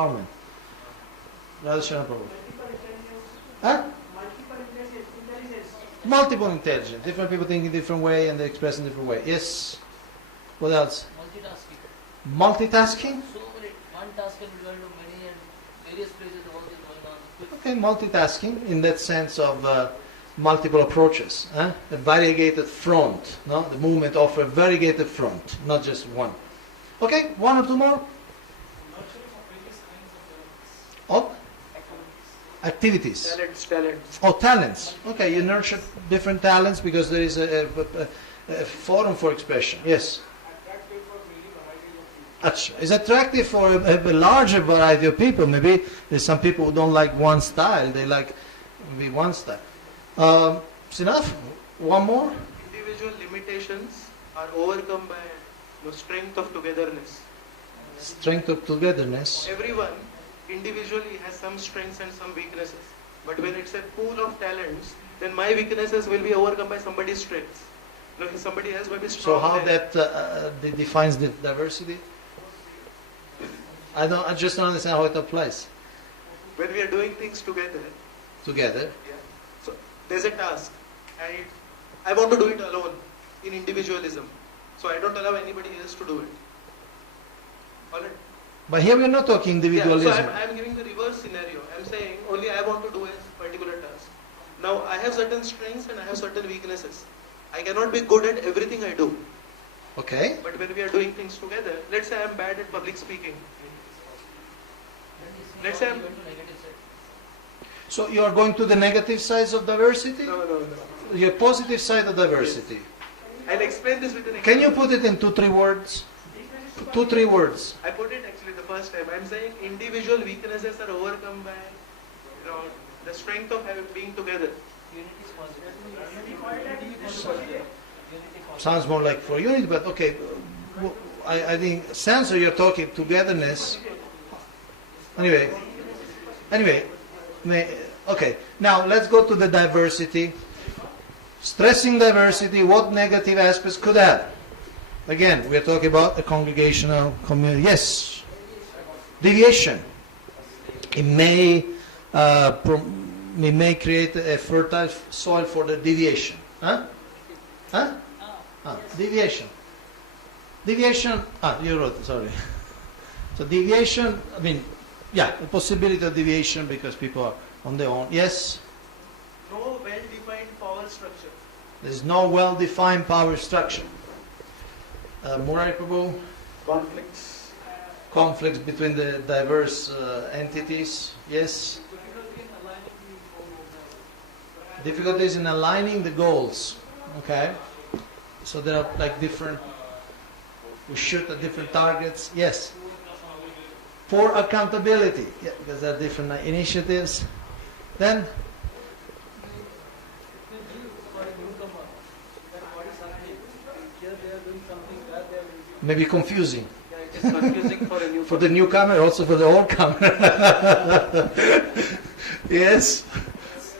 empowerment. Vaishnava Prabhu. Huh? Multiple intelligence. Different people think in different way and they express in different way. Yes. What else? Multitasking. Multitasking? So many, one task can be done to many and various places all is going on. Okay, multitasking in that sense of multiple approaches. A variegated front. No? The movement of a variegated front, not just one. Okay, one or two more? Oh? Activities. Talents. Oh, talents. Okay, you nurture different talents because there is a forum for expression. Yes. It's attractive for a larger variety of people. Maybe there's some people who don't like one style. They like maybe one style. It's enough? One more? Individual limitations are overcome by strength of togetherness. Strength of togetherness. Everyone individually has some strengths and some weaknesses. But when it's a pool of talents, then my weaknesses will be overcome by somebody's strengths. If somebody else might be strong. So how that defines the diversity? I just don't understand how it applies. When we are doing things together. Together? Yeah. So there's a task. I want to do it alone in individualism. So I don't allow anybody else to do it. Alright? But here we are not talking individualism. Yeah, so I'm giving the reverse scenario. I'm saying only I want to do a particular task. Now I have certain strengths and I have certain weaknesses. I cannot be good at everything I do. Okay. But when we are doing things together, let's say I'm bad at public speaking. Let's say I'm... So you are going to the negative sides of diversity? No. Your positive side of diversity. Yes. I'll explain this with an example. Can you put it in 2-3 words? 2-3 words. I put it actually the first time. I'm saying individual weaknesses are overcome by, the strength of being together. Sounds more like for unity, but okay. I think sense you're talking togetherness. Anyway, okay. Now let's go to the diversity. Stressing diversity, what negative aspects could have? Again, we are talking about a congregational community. Yes. Deviation. It may create a fertile soil for the deviation. Deviation. Deviation. You wrote it, sorry. So deviation, the possibility of deviation because people are on their own. Yes? No well-defined power structure. There's no well-defined power structure. Murari Prabhu? Conflicts between the diverse entities. Yes? Difficulties in aligning the goals. Okay? So there are we shoot at different targets. Yes? Poor accountability. Yeah, because there are different initiatives. Then? Maybe confusing. It's confusing for a newcomer. For the newcomer, also for the old comer. Yes.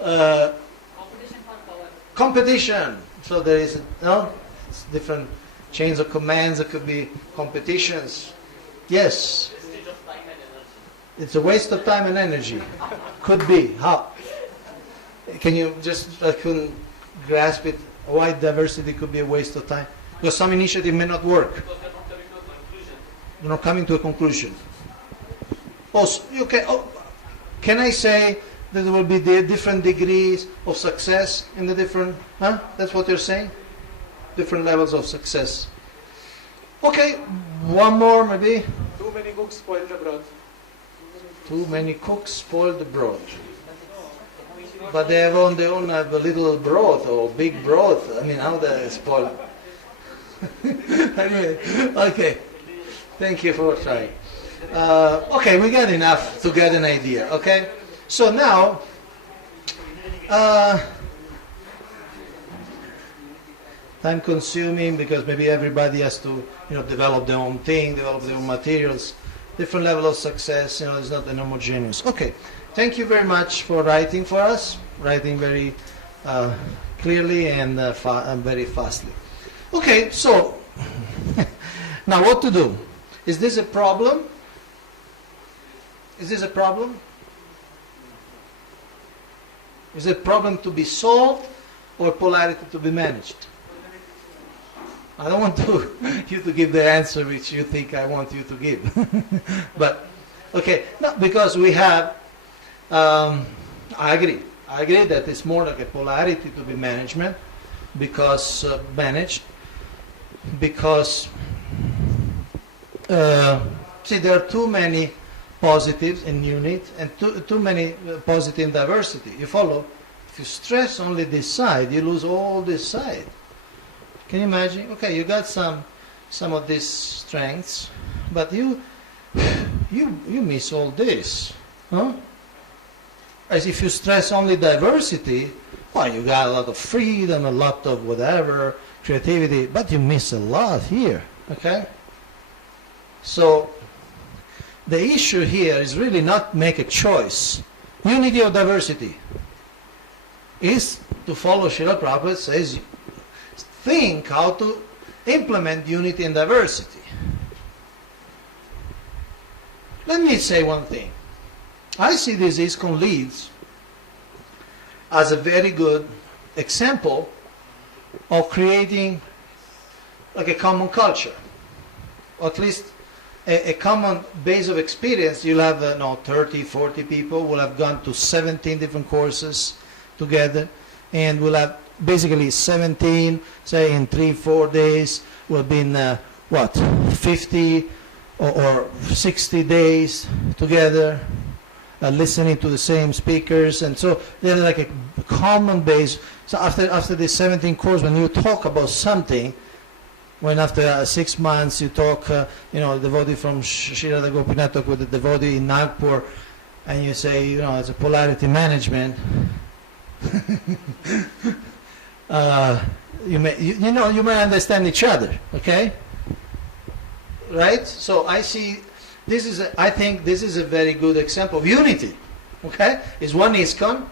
Competition for power. Competition. So there is it's different chains of commands. There could be competitions. Yes. It's a waste of time and energy. Could be. How? Can you just? I couldn't grasp it. Why diversity could be a waste of time? Because some initiative may not work. You're not coming to a conclusion. Can I say that there will be different degrees of success in the different... That's what you're saying? Different levels of success. Okay, one more maybe. Too many cooks spoil the broth. Too many cooks spoil the broth. But they don't have a little broth or big broth. How they spoil? Anyway, okay. Thank you for trying. Okay, we got enough to get an idea. Okay, so now time consuming because maybe everybody has to develop their own thing, develop their own materials. Different level of success. It's not an homogeneous. Okay, thank you very much for writing for us. Writing very clearly and very fastly. Okay, so now what to do? Is this a problem? Is this a problem? Is it a problem to be solved or polarity to be managed? I don't want you to give the answer which you think I want you to give. But, okay, no, because we have, I agree that it's more like a polarity to be managed, because see, there are too many positives in unit and too many positive in diversity. You follow? If you stress only this side, you lose all this side. Can you imagine? Okay, you got some of these strengths, but you miss all this, huh? As if you stress only diversity, well, you got a lot of freedom, a lot of whatever, creativity, but you miss a lot here, okay? So, the issue here is really not make a choice. Unity or diversity is to follow Srila Prabhupada says, think how to implement unity and diversity. Let me say one thing. I see this ISKCON LEADS as a very good example of creating like a common culture, or at least a common base of experience. You'll have 30, 40 people will have gone to 17 different courses together, and we'll have basically 17, say in 3-4 days, will be in 50 or 60 days together, listening to the same speakers, and so they're like a common base. So after the 17 course, when you talk about something, when after 6 months you talk, a devotee from Srila Gopinath talk with a devotee in Nagpur, and you say, it's a polarity management. You may understand each other, okay? Right? So I see I think this is a very good example of unity, okay? It's one ISKCON,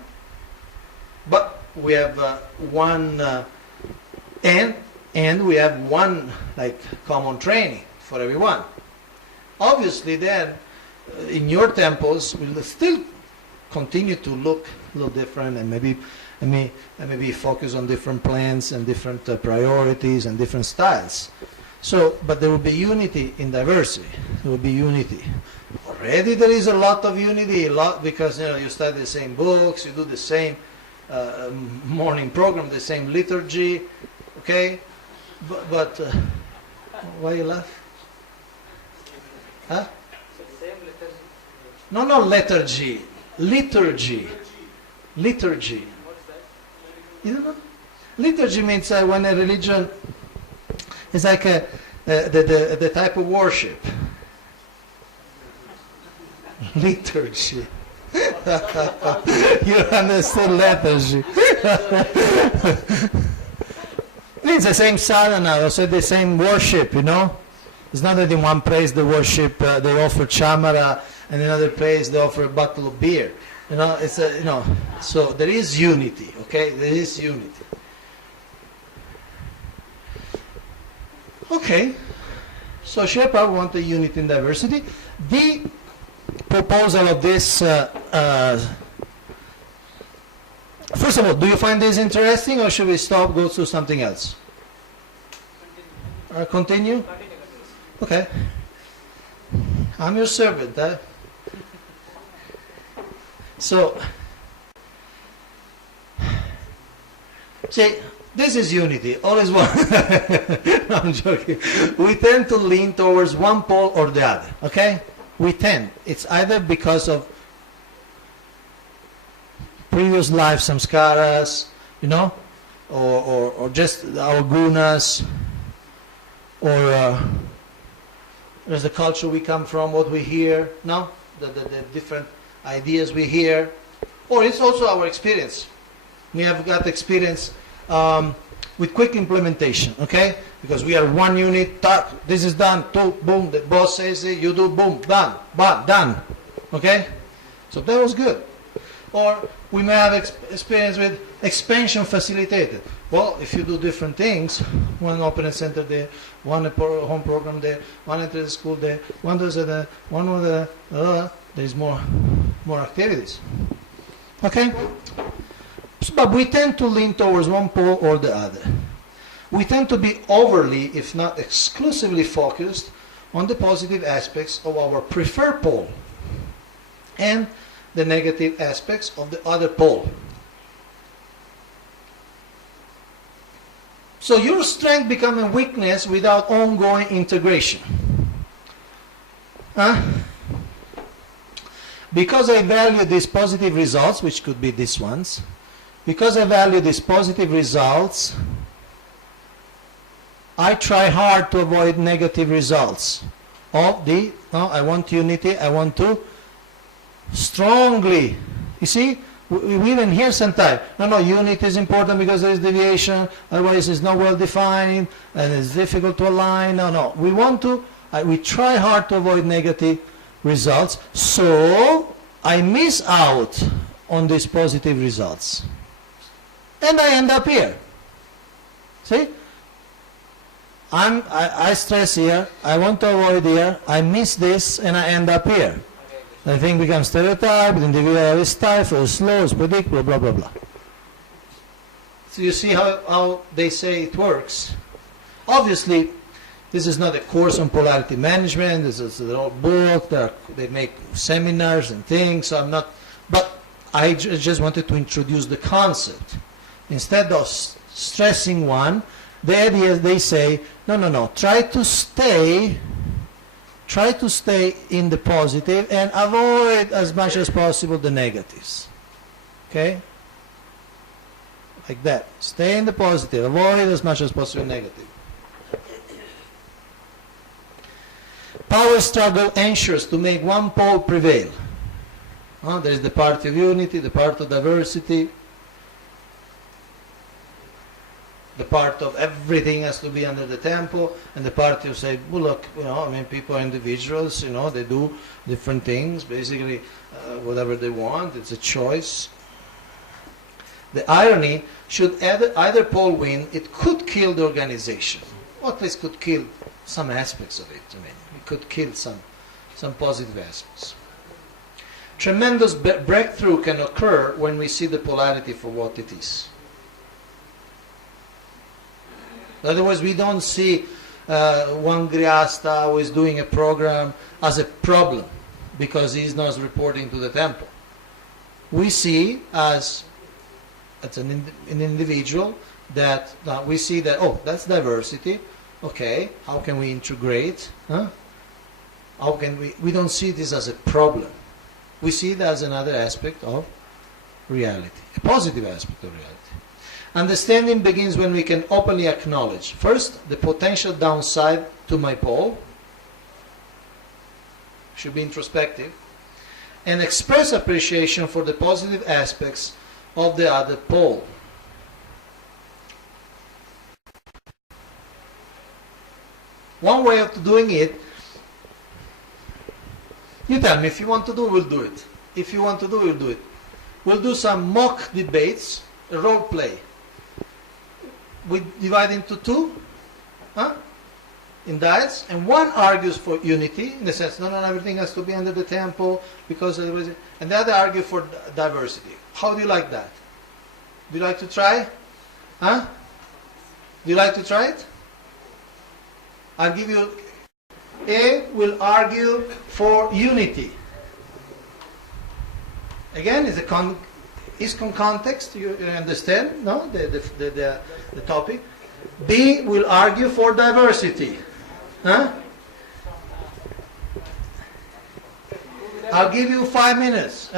but we have one and we have one like common training for everyone. Obviously, then in your temples will still continue to look a little different, and maybe focus on different plans and different priorities and different styles. So, but there will be unity in diversity. There will be unity. Already there is a lot of unity, because you study the same books, you do the same morning program, the same liturgy, okay? But why you laugh? Huh? No, liturgy. Liturgy. Liturgy. You don't know? Liturgy means when a religion is like the type of worship. Liturgy. You understand liturgy. It's the same sadhana, also the same worship, It's not that in one place they worship, they offer chamara, and in another place they offer a bottle of beer. So there is unity, okay? There is unity. Okay, so Srila Prabhupada wanted unity and diversity. The proposal of this, first of all, do you find this interesting, or should we stop, go to something else? Continue? Okay. I'm your servant, huh? So, see, this is unity, all is one. No, I'm joking. We tend to lean towards one pole or the other, okay? We tend. It's either because of previous life samskaras, or just our gunas, or there's the culture we come from, what we hear, no? The different ideas we hear, or it's also our experience. We have got experience with quick implementation, okay? Because we are one unit, this is done, boom, the boss says it, you do, boom, done, okay? So that was good. Or we may have experience with expansion facilitated. Well, if you do different things, one open a center there, one home program there, one enter the school there, one does that, one there's more activities. Okay? But we tend to lean towards one pole or the other. We tend to be overly, if not exclusively, focused on the positive aspects of our preferred pole and the negative aspects of the other pole. So your strength becomes a weakness without ongoing integration. Because I value these positive results, which could be these ones, because I value these positive results, I try hard to avoid negative results of I want unity, I want to strongly, you see, we even hear sometimes, no, unity is important because there is deviation, otherwise it's not well defined and it's difficult to align. No, we try hard to avoid negative results, so I miss out on these positive results. And I end up here. See? I stress here, I want to avoid here, I miss this, and I end up here. The thing becomes stereotyped, the individual is stifled, slow, it's predictable, blah, blah, blah. So you see how they say it works. Obviously, this is not a course on polarity management, this is an old book, they make seminars and things, so I'm not, but I just wanted to introduce the concept. Instead of stressing one, the idea they say, no, try to stay in the positive and avoid as much as possible the negatives. Okay? Like that. Stay in the positive, avoid as much as possible negative. Power struggle ensures to make one pole prevail. There is the party of unity, the part of diversity, the part of everything has to be under the temple, and the party of say, well, look, people are individuals, they do different things, basically whatever they want, it's a choice. The irony, should either pole win, it could kill the organization, or at least could kill some aspects of it. It could kill some positive aspects. Tremendous breakthrough can occur when we see the polarity for what it is. Otherwise, we don't see one Grihastha who is doing a program as a problem because he's not reporting to the temple. We see as an individual that we see that, that's diversity. Okay, how can we integrate? How can we don't see this as a problem. We see it as another aspect of reality, a positive aspect of reality. Understanding begins when we can openly acknowledge, first, the potential downside to my pole, should be introspective, and express appreciation for the positive aspects of the other pole. One way of doing it, you tell me, if you want to do, we'll do it. If you want to do, we'll do it. We'll do some mock debates, a role play. We divide into two, in diets, and one argues for unity, in the sense, no, everything has to be under the temple, because otherwise, and the other argue for diversity. How do you like that? Do you like to try? Do you like to try it? I'll give you, A will argue for unity. Again, it's a ISKCON context, you understand, no? The topic. B will argue for diversity. I'll give you 5 minutes.